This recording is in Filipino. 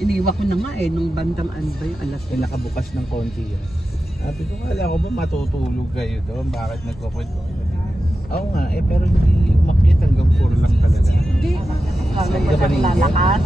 Iniwan ko na nga eh, nung bandang ano ba yung alas. May nakabukas ng konti yan. Sabi ko, kala ko ba matutulog kayo doon? Bakit nagpapunta kayo? Oo nga, pero hindi umakyat hanggang 4 lang talaga. Hindi. Saan ka ba ninyo? Lalakas.